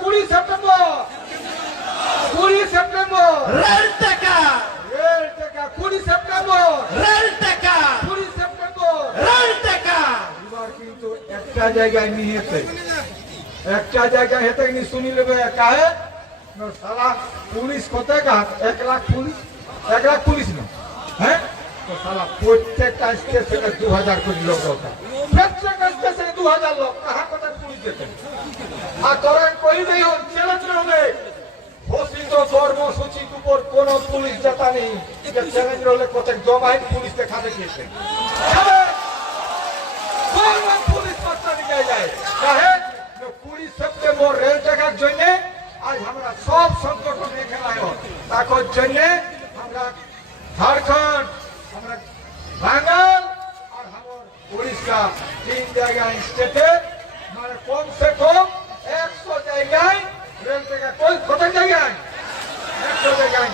কুড়ি সেপ্টেম্বর। কুড়ি September. Rail টাকা। রেল টাকা কুড়ি সেপ্টেম্বর। রেল টাকা। কুড়ি সেপ্টেম্বর। রেল টাকা। এবার কিন্তু একটা জায়গায় নিয়েছে একটা জায়গায় হেতে নি শুনি লেবে কাহে? না সালা পুলিশ কত কাজ এক লাখ পুলিশ? এক লাখ পুলিশ না? হ্যাঁ? তো সালা প্রত্যেকটা স্টেশনে দু হাজার কোটি লোক দরকার। প্রত্যেকটা স্টেশনে দু হাজার লোক। কাহা কথা পুলিশ যেতে? আর কই দেই হন চ্যালেঞ্জ হবে। ঘোষিত কর্মসূচির উপর কোন পুলিশ জেতা নেই। চ্যালেঞ্জ হলে কত জমায়েত পুলিশ দেখা দেখিয়েছে পুলিশ মাস্টার নিয়ে যায়। কুড়ি সেপ্টেম্বর রেল টাকার জন্য আজ আমরা সব সংগঠন এখানে আয় তাকর জন্য আমরা ঝাড়খণ্ড, আমরা বাঙ্গাল আর আমার উড়িষ্যা। তিন জায়গায় স্টেটে মানে কমসে একশো জায়গায়